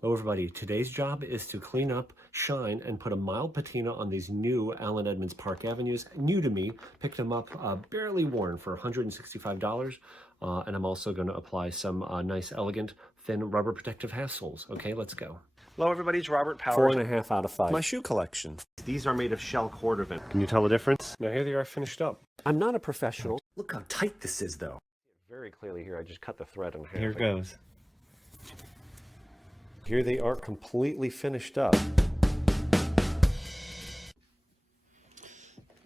Hello everybody, today's job is to clean up, shine, and put a mild patina on these new Allen Edmonds Park Avenues. New to me, picked them up barely worn for $165. And I'm also going to apply some nice, elegant, thin rubber protective half soles. Okay, let's go. Hello everybody, it's Robert Powers. 4.5 out of 5. My shoe collection. These are made of shell cordovan. Can you tell the difference? Now here they are finished up. I'm not a professional. Look how tight this is though. Very clearly here, I just cut the thread in half. Here it goes. Here they are completely finished up.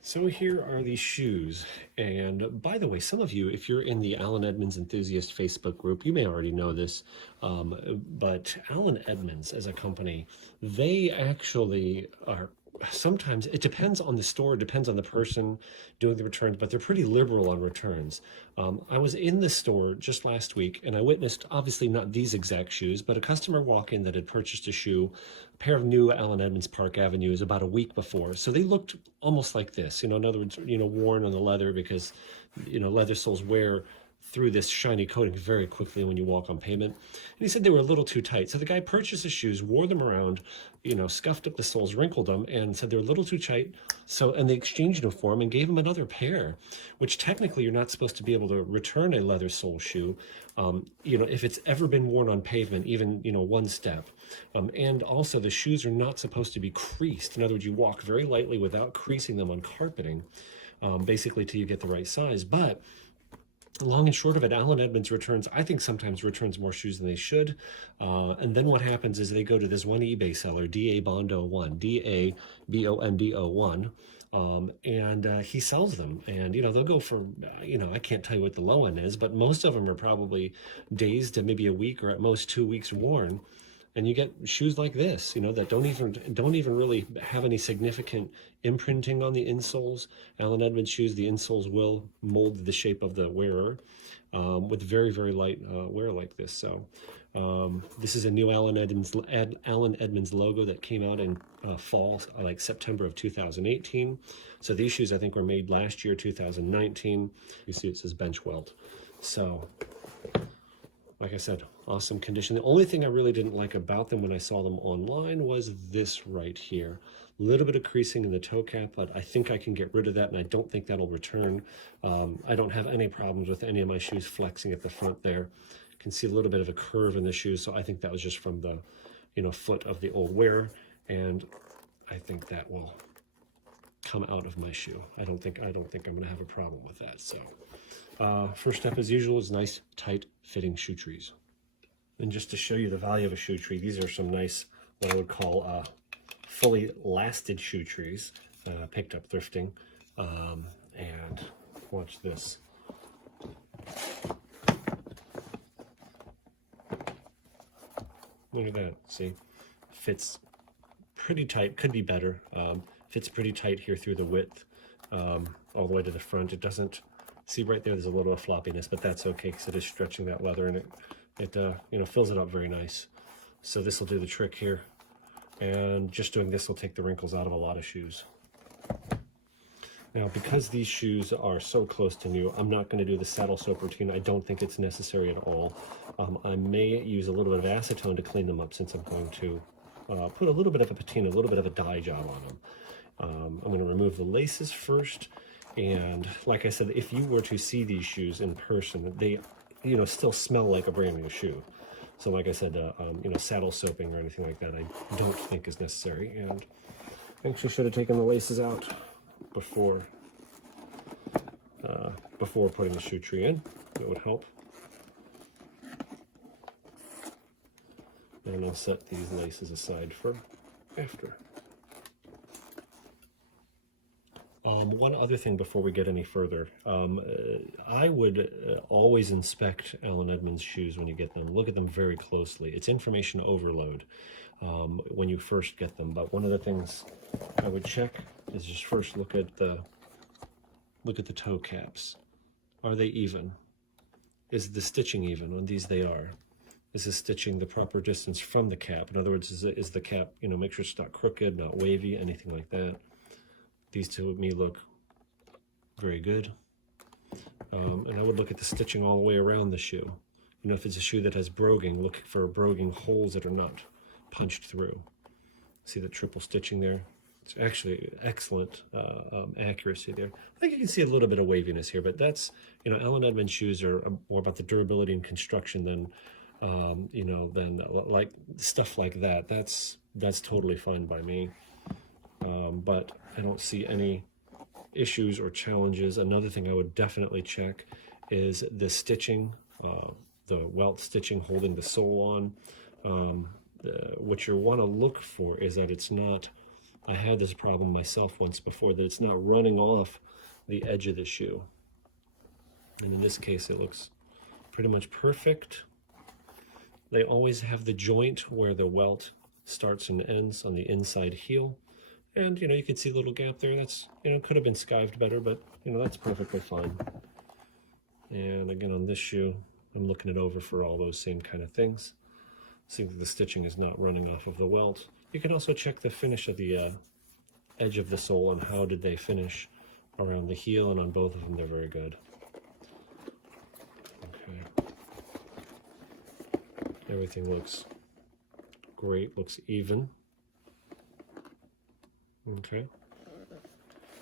So here are these shoes. And by the way, some of you, if you're in the Allen Edmonds Enthusiast Facebook group, you may already know this, but Allen Edmonds as a company, they actually are, sometimes it depends on the store, it depends on the person doing the returns, but they're pretty liberal on returns. I was in the store just last week and I witnessed, obviously not these exact shoes, but a customer walk in that had purchased a shoe, a pair of new Allen Edmonds Park Avenues about a week before. So they looked almost like this, in other words, worn on the leather because, leather soles wear through this shiny coating very quickly when you walk on pavement. And he said they were a little too tight. So the guy purchased the shoes, wore them around, scuffed up the soles, wrinkled them, and said they were a little too tight. And they exchanged them for him and gave him another pair, which technically you're not supposed to be able to return a leather sole shoe, if it's ever been worn on pavement, even, one step. And also the shoes are not supposed to be creased. In other words, you walk very lightly without creasing them on carpeting, basically till you get the right size. But long and short of it, Allen Edmonds returns, I think sometimes returns more shoes than they should. And then what happens is they go to this one eBay seller, DA-Bondo1, DA-BONDO1, and he sells them. And, they'll go for, I can't tell you what the low end is, but most of them are probably days to maybe a week or at most 2 weeks worn. And you get shoes like this, that don't even really have any significant imprinting on the insoles. Allen Edmonds shoes, the insoles will mold the shape of the wearer with very, very light wear like this. So this is a new Allen Edmonds logo that came out in fall, like September of 2018. So these shoes I think were made last year, 2019. You see it says bench weld. So like I said, awesome condition. The only thing I really didn't like about them when I saw them online was this right here. A little bit of creasing in the toe cap, but I think I can get rid of that, and I don't think that'll return. I don't have any problems with any of my shoes flexing at the front there. You can see a little bit of a curve in the shoes, so I think that was just from the, foot of the old wearer, and I think that will come out of my shoe. I don't think I'm gonna have a problem with that. So first step as usual is nice tight fitting shoe trees. And just to show you the value of a shoe tree, these are some nice, what I would call fully lasted shoe trees, picked up thrifting. And watch this. Look at that, see? Fits pretty tight, could be better. Fits pretty tight here through the width, all the way to the front. It doesn't, see right there's a little bit of floppiness, but that's okay because it is stretching that leather, and it fills it up very nice. So this will do the trick here, and just doing this will take the wrinkles out of a lot of shoes. Now, because these shoes are so close to new, I'm not going to do the saddle soap routine. I don't think it's necessary at all. I may use a little bit of acetone to clean them up, since I'm going to put a little bit of a patina, a little bit of a dye job on them. I'm going to remove the laces first, and like I said, if you were to see these shoes in person, they still smell like a brand new shoe. So like I said, saddle soaping or anything like that I don't think is necessary. And I actually should have taken the laces out before putting the shoe tree in. It would help. And I'll set these laces aside for after. One other thing before we get any further, I would always inspect Allen Edmonds shoes when you get them. Look at them very closely. It's information overload when you first get them. But one of the things I would check is just first look at the toe caps. Are they even? Is the stitching even? On these they are. Is the stitching the proper distance from the cap? In other words, is the cap, make sure it's not crooked, not wavy, anything like that. These two of me look very good. And I would look at the stitching all the way around the shoe. If it's a shoe that has broguing, look for broguing holes that are not punched through. See the triple stitching there? It's actually excellent accuracy there. I think you can see a little bit of waviness here, but that's, you know, Allen Edmonds shoes are more about the durability and construction than, you know, than like stuff like that. That's totally fine by me. But I don't see any issues or challenges. Another thing I would definitely check is the stitching, the welt stitching holding the sole on. What you want to look for is that it's not, I had this problem myself once before, that it's not running off the edge of the shoe. And in this case, it looks pretty much perfect. They always have the joint where the welt starts and ends on the inside heel. And, you know, you can see a little gap there. That's, you know, could have been skived better, but, you know, that's perfectly fine. And again, on this shoe, I'm looking it over for all those same kind of things. See that the stitching is not running off of the welt. You can also check the finish of the edge of the sole and how did they finish around the heel, and on both of them they're very good. Okay. Everything looks great, looks even. Okay.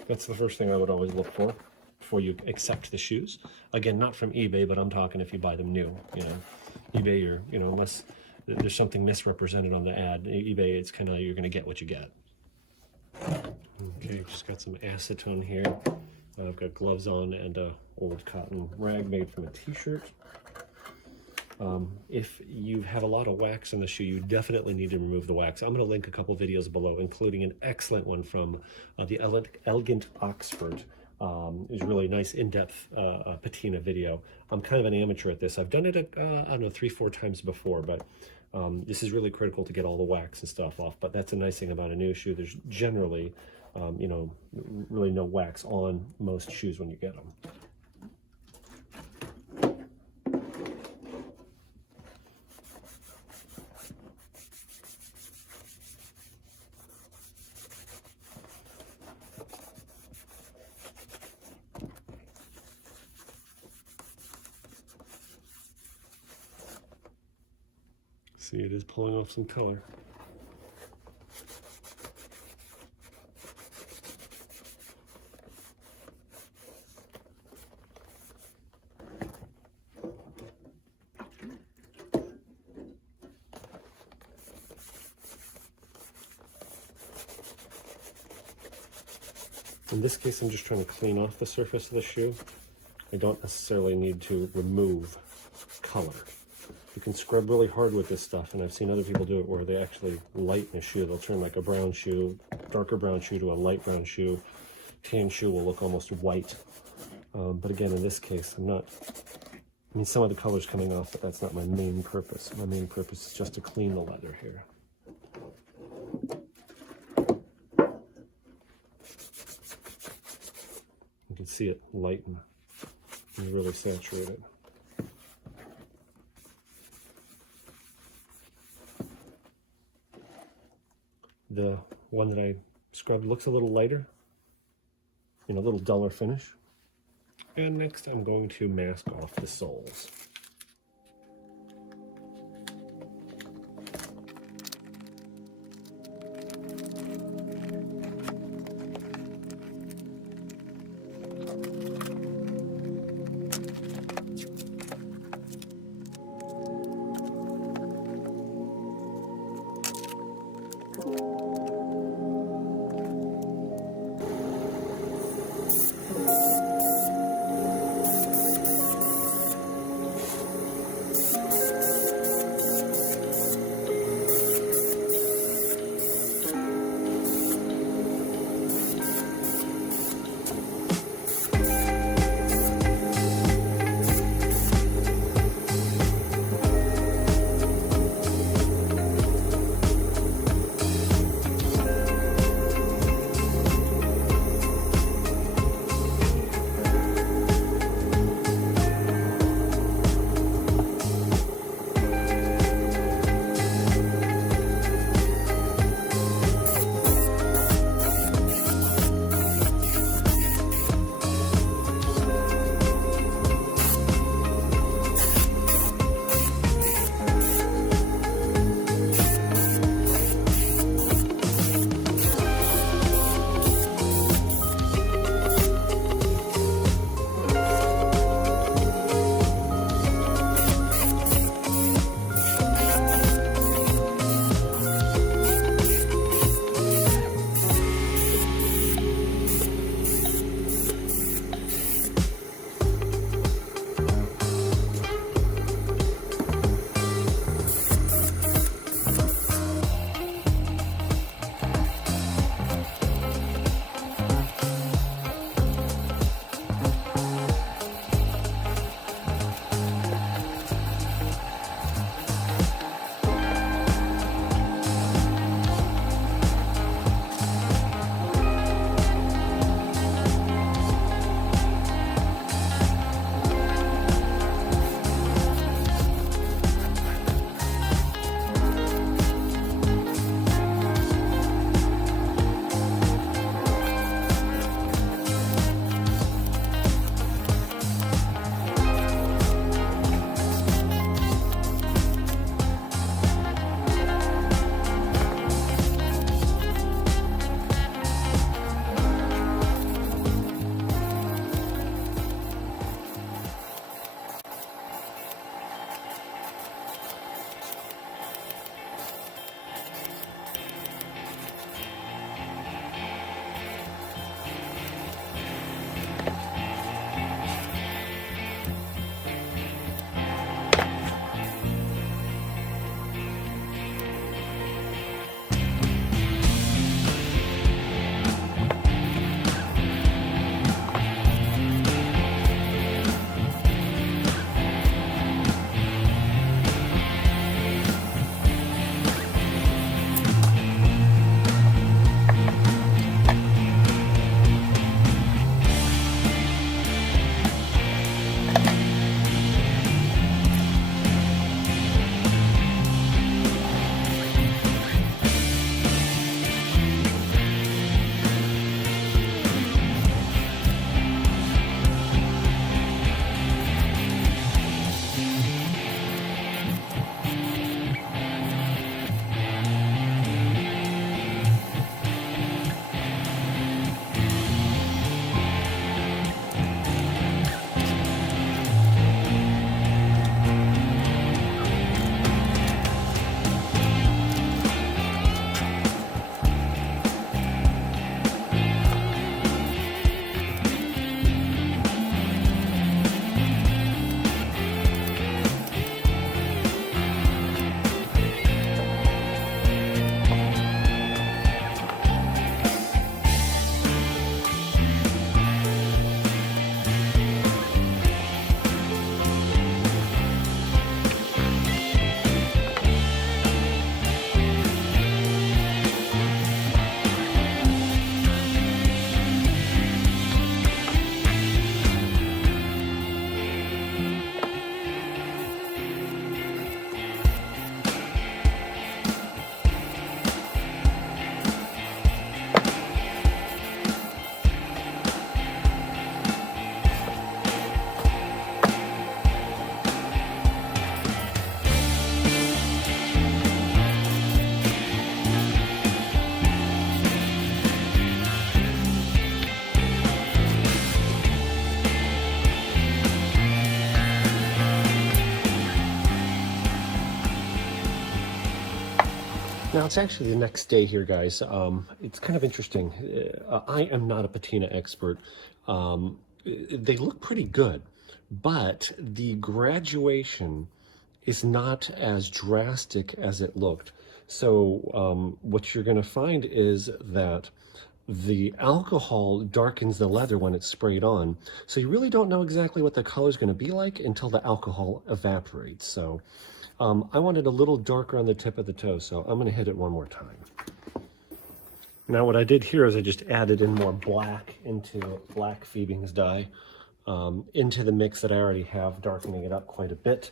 That's the first thing I would always look for before you accept the shoes. Again, not from eBay, but I'm talking if you buy them new, you know. eBay, you're, you know, unless there's something misrepresented on the ad. eBay, it's kind of, you're going to get what you get. Okay, just got some acetone here. I've got gloves on and a old cotton rag made from a t-shirt. If you have a lot of wax on the shoe, you definitely need to remove the wax. I'm going to link a couple videos below, including an excellent one from the Elegant Oxford. It was a really nice in-depth patina video. I'm kind of an amateur at this. I've done it, I don't know, 3-4 times before, but this is really critical to get all the wax and stuff off. But that's a nice thing about a new shoe. There's generally, you know, really no wax on most shoes when you get them. See, it is pulling off some color. In this case, I'm just trying to clean off the surface of the shoe. I don't necessarily need to remove color. You can scrub really hard with this stuff, and I've seen other people do it where they actually lighten a shoe. They'll turn like a brown shoe, darker brown shoe to a light brown shoe. Tan shoe will look almost white. But again, in this case, I'm not, I mean, some of the color's coming off, but that's not my main purpose. My main purpose is just to clean the leather here. You can see it lighten and really saturate it. The one that I scrubbed looks a little lighter, you know, a little duller finish. And next I'm going to mask off the soles. Now it's actually the next day here, guys. It's kind of interesting. I am not a patina expert. They look pretty good, but the graduation is not as drastic as it looked. So what you're going to find is that the alcohol darkens the leather when it's sprayed on. So you really don't know exactly what the color is going to be like until the alcohol evaporates. So I wanted a little darker on the tip of the toe, so I'm going to hit it one more time. Now what I did here is I just added in more black Fiebings dye into the mix that I already have, darkening it up quite a bit.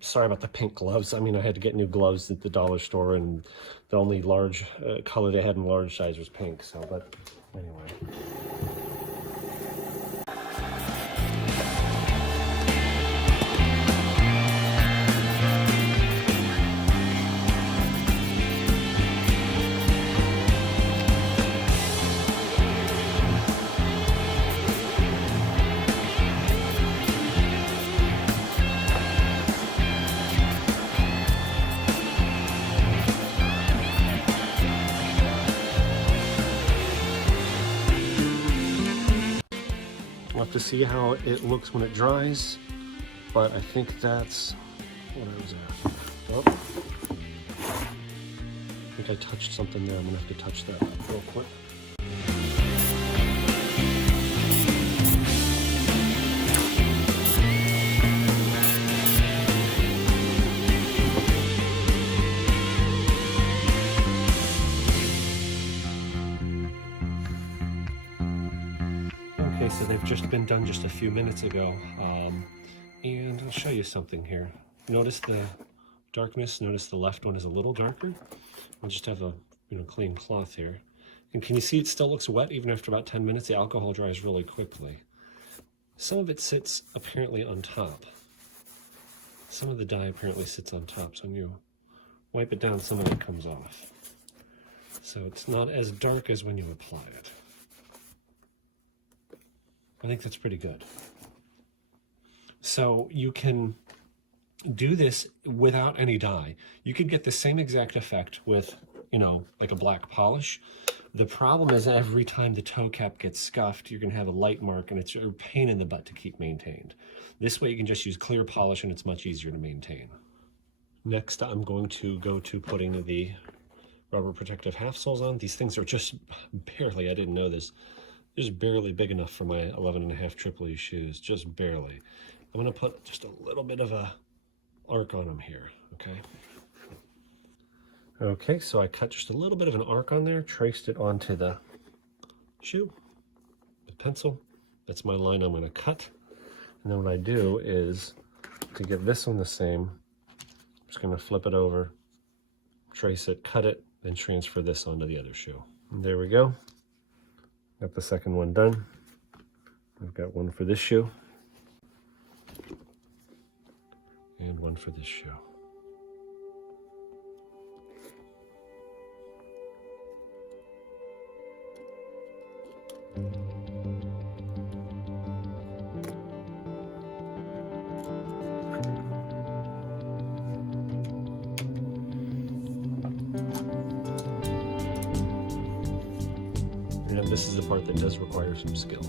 Sorry about the pink gloves. I mean, I had to get new gloves at the dollar store, and the only large color they had in large size was pink. So, but anyway. We'll have to see how it looks when it dries, but I think that's what I was at. Oh, I think I touched something there. I'm gonna have to touch that real quick. So they've just been done just a few minutes ago, and I'll show you something here. Notice the darkness. Notice the left one is a little darker. I'll just have a clean cloth here, and can you see it still looks wet even after about 10 minutes? The alcohol dries really quickly. Some of it sits apparently on top. Some of the dye apparently sits on top, so when you wipe it down, some of it comes off. So it's not as dark as when you apply it. I think that's pretty good. So you can do this without any dye. You could get the same exact effect with, like a black polish. The problem is every time the toe cap gets scuffed, you're gonna have a light mark, and it's a pain in the butt to keep maintained. This way you can just use clear polish and it's much easier to maintain. Next, I'm going to go to putting the rubber protective half soles on. These things are just barely, I didn't know this, just barely big enough for my 11.5 Triple E shoes, just barely. I'm gonna put just a little bit of a arc on them here, okay? Okay, so I cut just a little bit of an arc on there, traced it onto the shoe, the pencil. That's my line I'm gonna cut. And then what I do is, to get this one the same, I'm just gonna flip it over, trace it, cut it, then transfer this onto the other shoe. And there we go. Got the second one done. I've got one for this shoe and one for this shoe. And this is the part that does require some skill.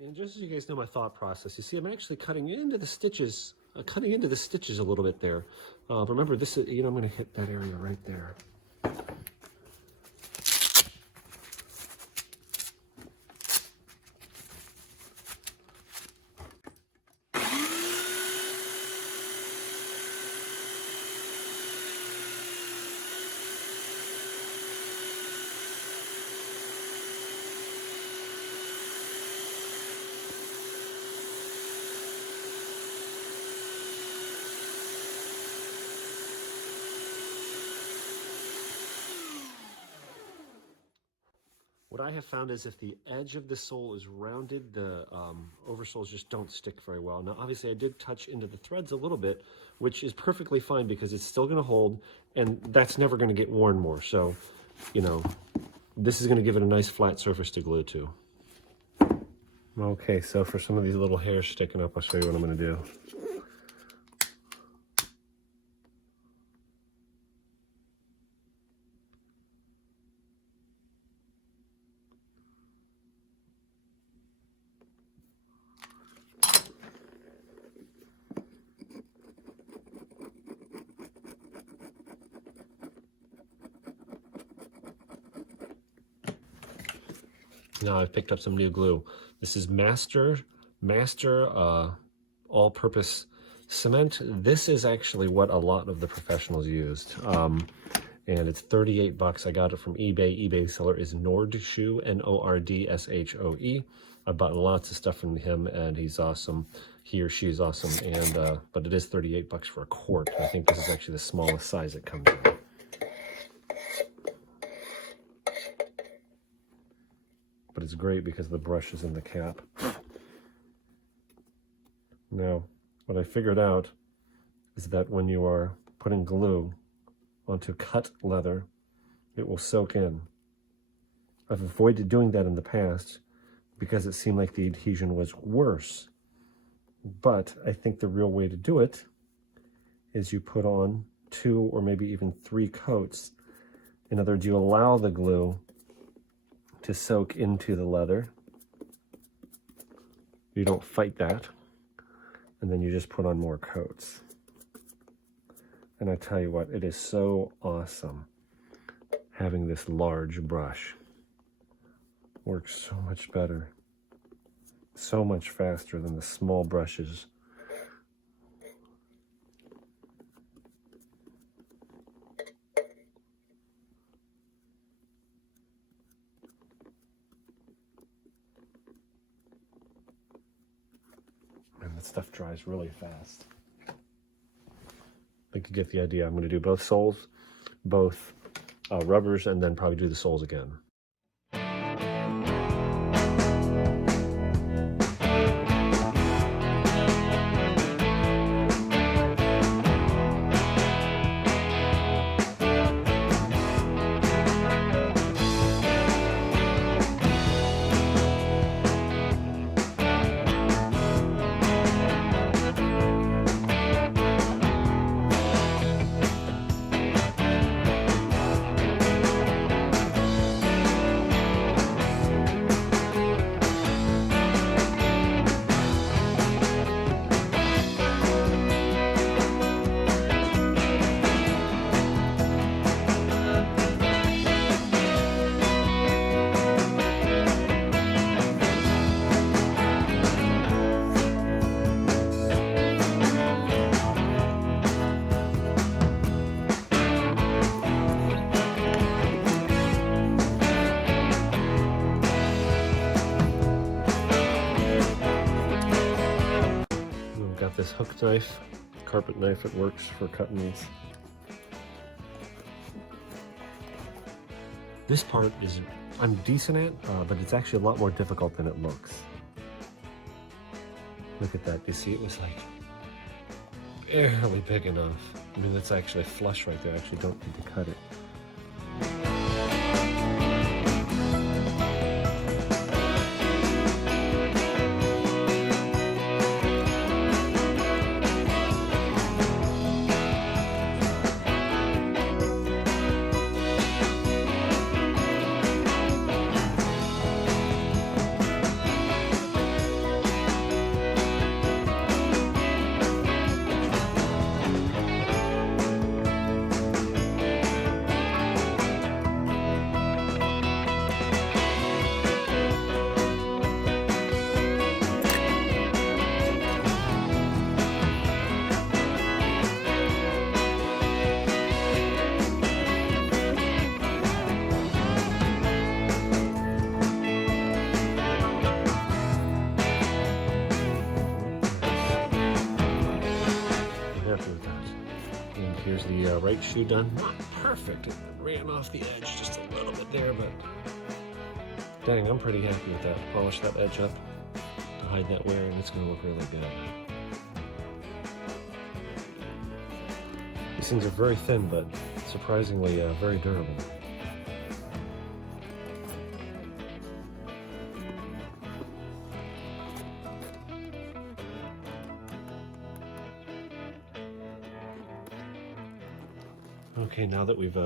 And just so you guys know my thought process, you see I'm actually cutting into the stitches a little bit there. Remember this is, I'm going to hit that area right there. What I have found is if the edge of the sole is rounded, the oversoles just don't stick very well. Now, obviously, I did touch into the threads a little bit, which is perfectly fine because it's still going to hold, and that's never going to get worn more. So, this is going to give it a nice flat surface to glue to. Okay, so for some of these little hairs sticking up, I'll show you what I'm going to do. Now I've picked up some new glue. This is Master all-purpose cement. This is actually what a lot of the professionals used. And it's 38 bucks. I got it from eBay. eBay seller is Nordshoe, Nordshoe. I've bought lots of stuff from him, and he's awesome. He or she is awesome. And but it is 38 bucks for a quart. I think this is actually the smallest size it comes in. But it's great because the brush is in the cap. Now, what I figured out is that when you are putting glue onto cut leather, it will soak in. I've avoided doing that in the past because it seemed like the adhesion was worse. But I think the real way to do it is you put on 2 or maybe even 3 coats. In other words, you allow the glue to soak into the leather. You don't fight that. And then you just put on more coats. And I tell you what, it is so awesome having this large brush. Works so much better. So much faster than the small brushes. That stuff dries really fast. I think you get the idea. I'm going to do both soles, both rubbers, and then probably do the soles again. This hook knife, carpet knife, it works for cutting these. This part is, I'm decent at, but it's actually a lot more difficult than it looks. Look at that, you see it was like barely big enough. I mean, that's actually flush right there. I actually don't need to cut it. Here's the right shoe done. Not perfect. It ran off the edge just a little bit there, but dang, I'm pretty happy with that. Polish that edge up to hide that wear, and it's going to look really good. These things are very thin, but surprisingly very durable. Okay, now that we've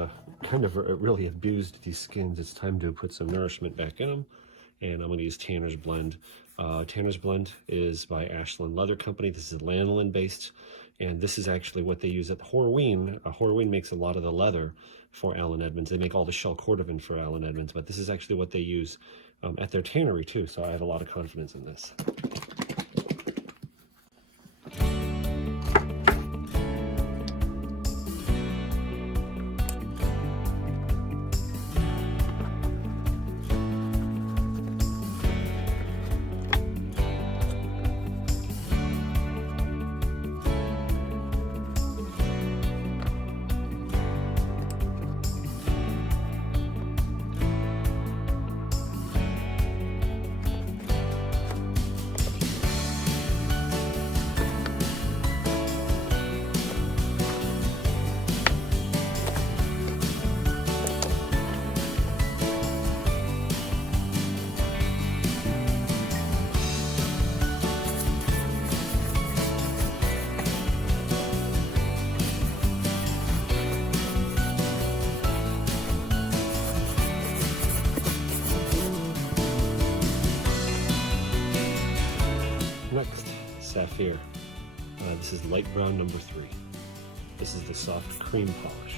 kind of really abused these skins, it's time to put some nourishment back in them. And I'm going to use Tanner's Blend. Tanner's Blend is by Ashland Leather Company. This is lanolin based, and this is actually what they use at Horween. Horween makes a lot of the leather for Allen Edmonds. They make all the shell cordovan for Allen Edmonds, but this is actually what they use at their tannery too, so I have a lot of confidence in this. Next, Saphir. This is Light Brown number 3. This is the soft cream polish.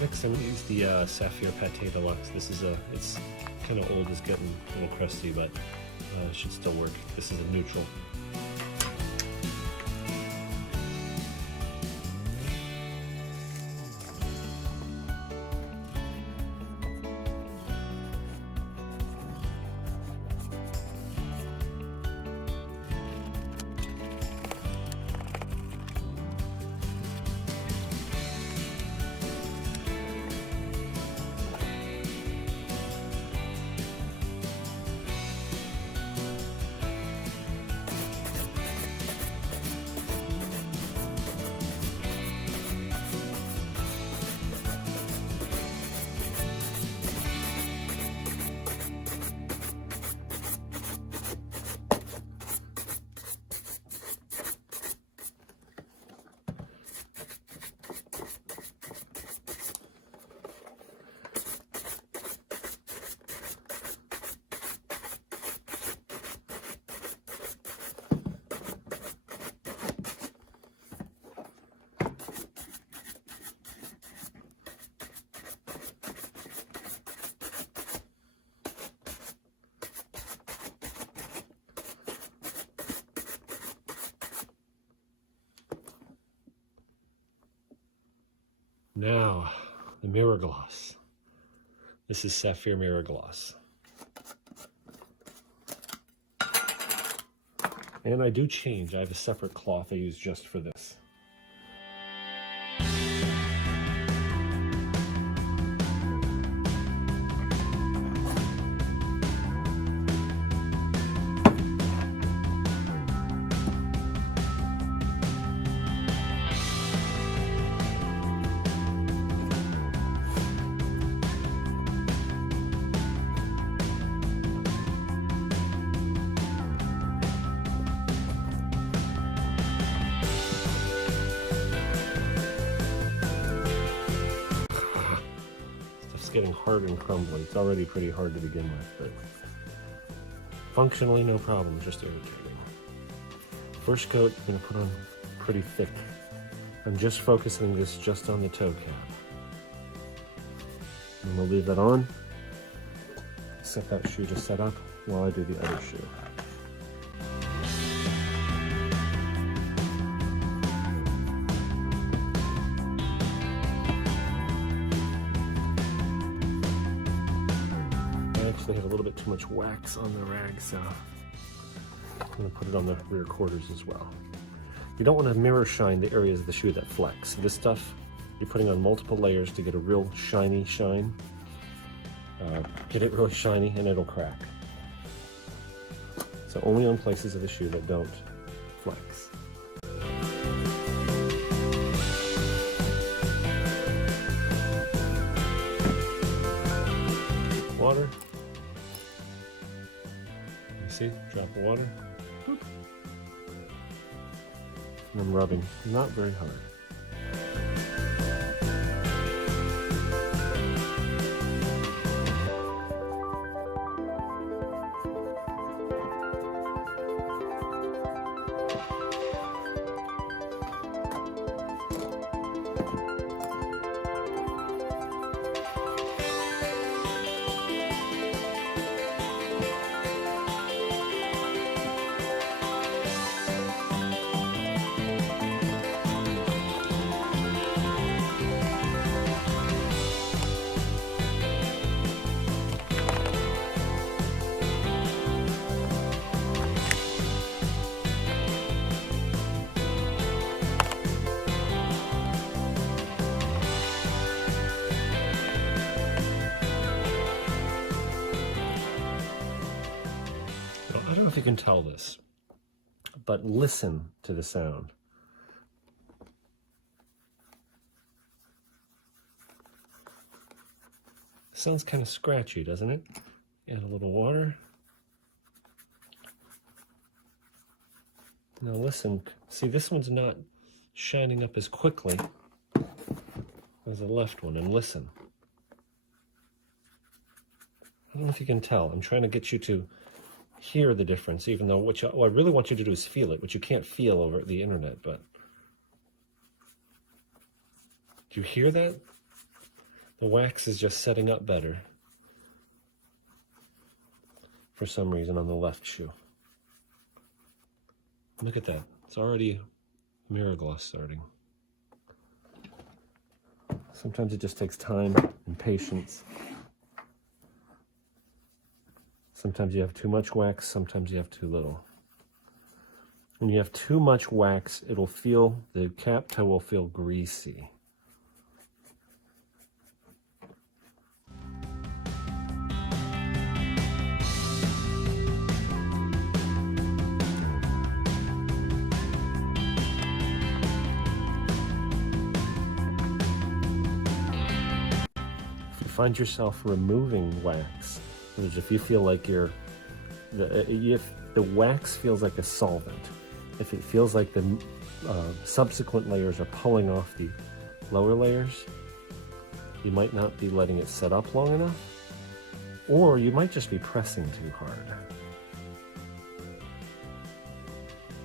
Next, I'm going to use the Saphir Pate DeLuxe. This is it's kind of old, it's getting a little crusty, but it should still work. This is a neutral. Now, the mirror gloss. This is Saphir Mirror Gloss. And I do change. I have a separate cloth I use just for this. Getting hard and crumbly. It's already pretty hard to begin with, but functionally no problem, just irritating. First coat, I'm going to put on pretty thick. I'm just focusing this just on the toe cap. And we'll leave that on. Set that shoe to set up while I do the other shoe. They have a little bit too much wax on the rag, so I'm going to put it on the rear quarters as well. You don't want to mirror shine the areas of the shoe that flex. This stuff, you're putting on multiple layers to get a real shiny shine. Get it really shiny and it'll crack. So only on places of the shoe that don't flex. Water. See, drop of water. Boop. And I'm rubbing, not very hard. I don't know if you can tell this, but listen to the sound. It sounds kind of scratchy, doesn't it? Add a little water. Now listen, see, this one's not shining up as quickly as the left one, and listen. I don't know if you can tell. I'm trying to get you to hear the difference, even though what I really want you to do is feel it, which you can't feel over the internet, but do you hear that? The wax is just setting up better for some reason on the left shoe. Look at that. It's already mirror gloss starting. Sometimes it just takes time and patience. Sometimes you have too much wax, sometimes you have too little. When you have too much wax, it'll feel, the cap toe will feel greasy. If you find yourself removing wax, if you feel like if the wax feels like a solvent, if it feels like the subsequent layers are pulling off the lower layers, you might not be letting it set up long enough, or you might just be pressing too hard.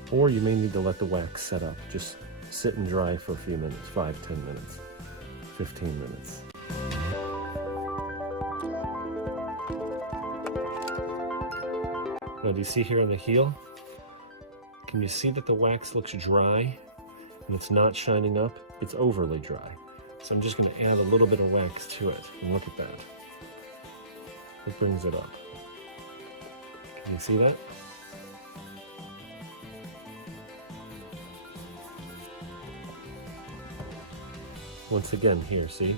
Or you may need to let the wax set up. Just sit and dry for a few minutes, 5, 10 minutes, 15 minutes. Now, do you see here on the heel? Can you see that the wax looks dry and it's not shining up? It's overly dry. So I'm just going to add a little bit of wax to it, and look at that. It brings it up. Can you see that? Once again, here, see?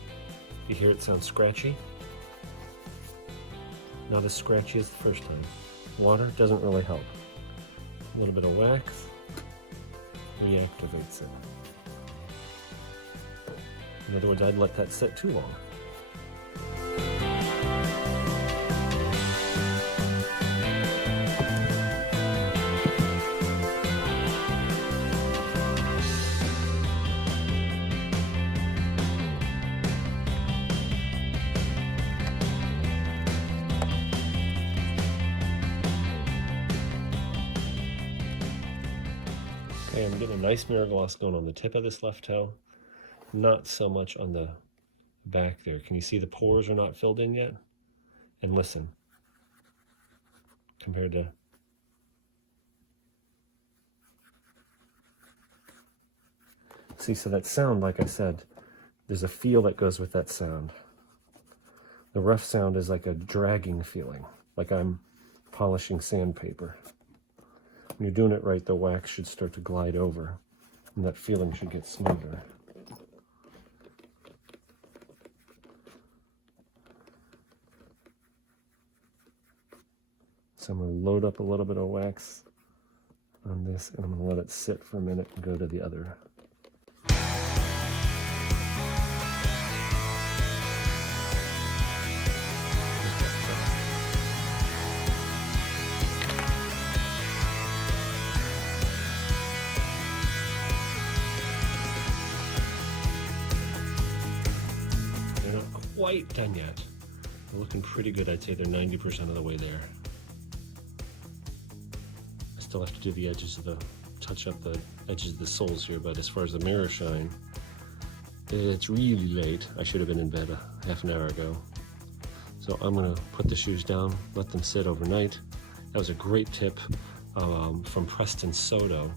You hear it sound scratchy? Not as scratchy as the first time. Water doesn't really help. A little bit of wax reactivates it. In other words, I'd let that sit too long. Okay, I'm getting a nice mirror gloss going on the tip of this left toe. Not so much on the back there. Can you see the pores are not filled in yet? And listen, compared to see, so that sound, like I said, there's a feel that goes with that sound. The rough sound is like a dragging feeling, like I'm polishing sandpaper. When you're doing it right, the wax should start to glide over, and that feeling should get smoother. So I'm going to load up a little bit of wax on this, and I'm going to let it sit for a minute and go to the other. They're not quite done yet. They're looking pretty good. I'd say they're 90% of the way there. Still have to do the edges of the, touch up the edges of the soles here, but as far as the mirror shine, it's really late. I should have been in bed a half an hour ago. So I'm gonna put the shoes down, let them sit overnight. That was a great tip from Preston Soto,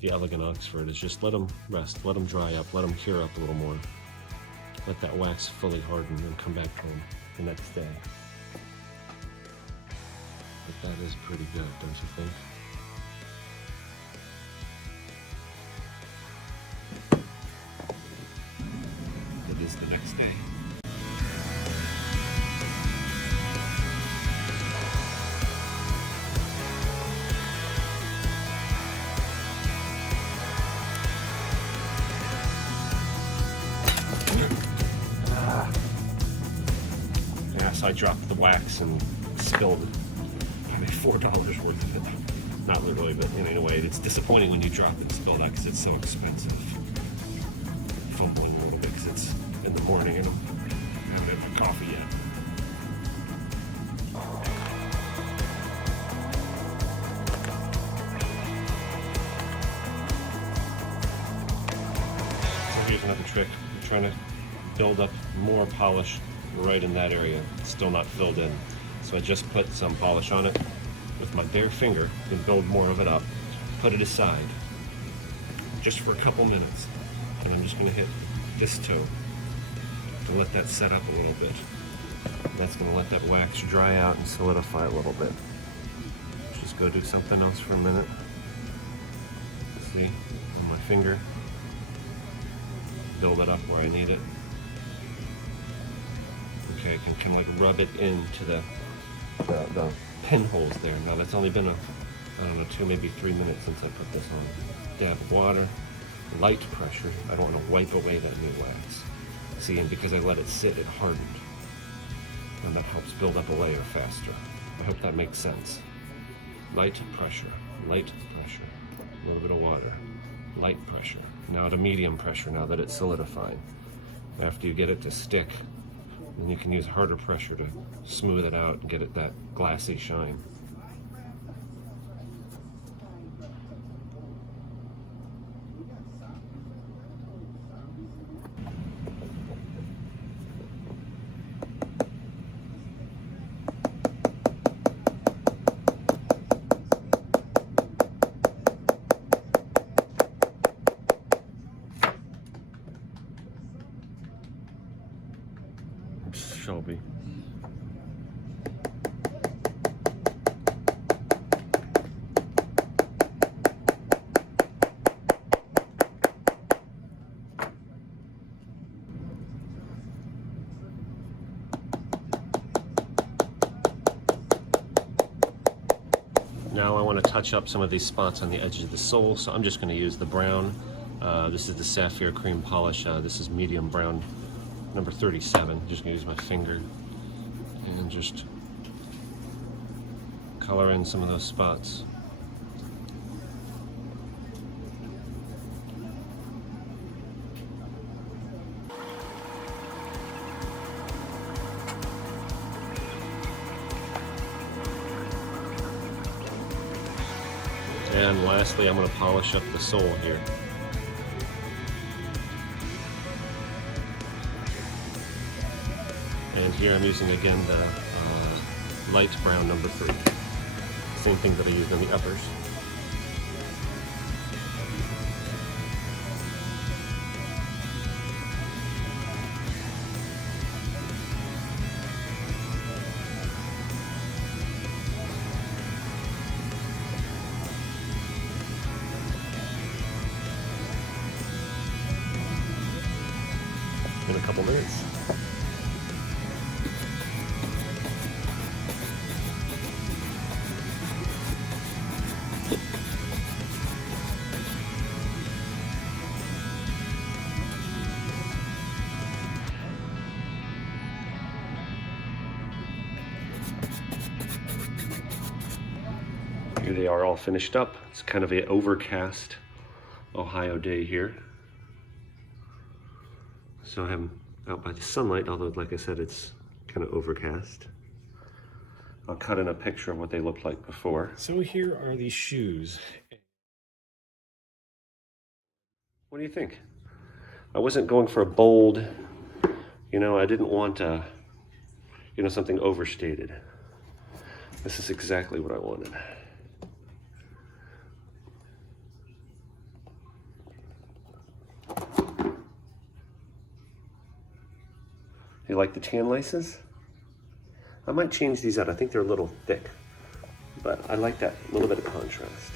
the Elegant Oxford, is just let them rest, let them dry up, let them cure up a little more. Let that wax fully harden and come back to them the next day. But that is pretty good, don't you think? Is the next day. Yes, I dropped the wax and spilled probably $4 worth of it. Not literally, but in a way, it's disappointing when you drop it and spill that because it's so expensive. Fumbling a little bit because it's in the morning and I haven't had my coffee yet. So here's another trick. I'm trying to build up more polish right in that area. It's still not filled in. So I just put some polish on it with my bare finger and build more of it up. Put it aside just for a couple minutes. And I'm just going to hit this toe to let that set up a little bit. And that's going to let that wax dry out and solidify a little bit. Just go do something else for a minute. See, on my finger, build it up where I need it. Okay, I can kind of like rub it into the pinholes there. Now that's only been I don't know, 2, maybe 3 minutes since I put this on. Dab of water. Light pressure. I don't want to wipe away that new wax. See, and because I let it sit, it hardened. And that helps build up a layer faster. I hope that makes sense. Light pressure, a little bit of water, light pressure. Now to medium pressure now that it's solidified. After you get it to stick, then you can use harder pressure to smooth it out and get it that glassy shine. Shelby. Now I want to touch up some of these spots on the edge of the sole, so I'm just going to use the brown. This is the Saphir cream polish. This is medium brown, number 37. Just going to use my finger and just color in some of those spots. And lastly, I'm going to polish up the sole here. And here I'm using again the light brown number 3. Same thing that I used on the uppers. In a couple minutes. Here they are all finished up. It's kind of an overcast Ohio day here. So I'm out by the sunlight, although like I said, it's kind of overcast. I'll cut in a picture of what they looked like before. So here are these shoes. What do you think? I wasn't going for a bold, you know, I didn't want something overstated. This is exactly what I wanted. You like the tan laces? I might change these out. I think they're a little thick, but I like that little bit of contrast.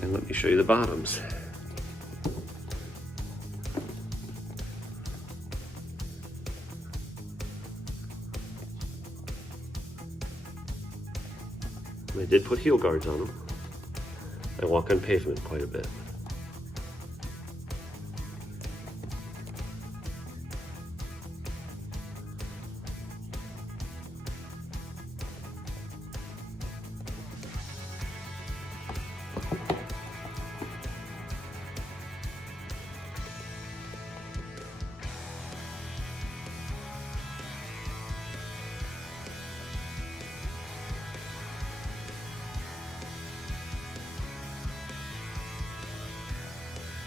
And let me show you the bottoms. I did put heel guards on them. I walk on pavement quite a bit.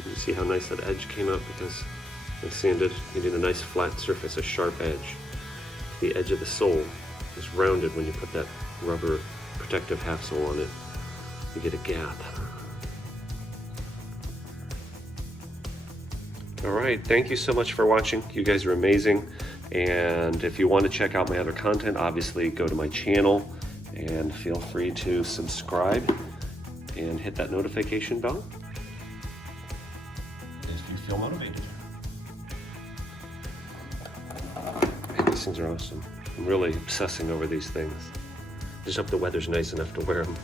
You see how nice that edge came out because I sanded. You need a nice flat surface, a sharp edge. The edge of the sole is rounded when you put that rubber protective half sole on it. You get a gap. All right, thank you so much for watching. You guys are amazing. And if you want to check out my other content, obviously go to my channel and feel free to subscribe and hit that notification bell if you feel motivated. Man, these things are awesome. I'm really obsessing over these things. Just hope the weather's nice enough to wear them.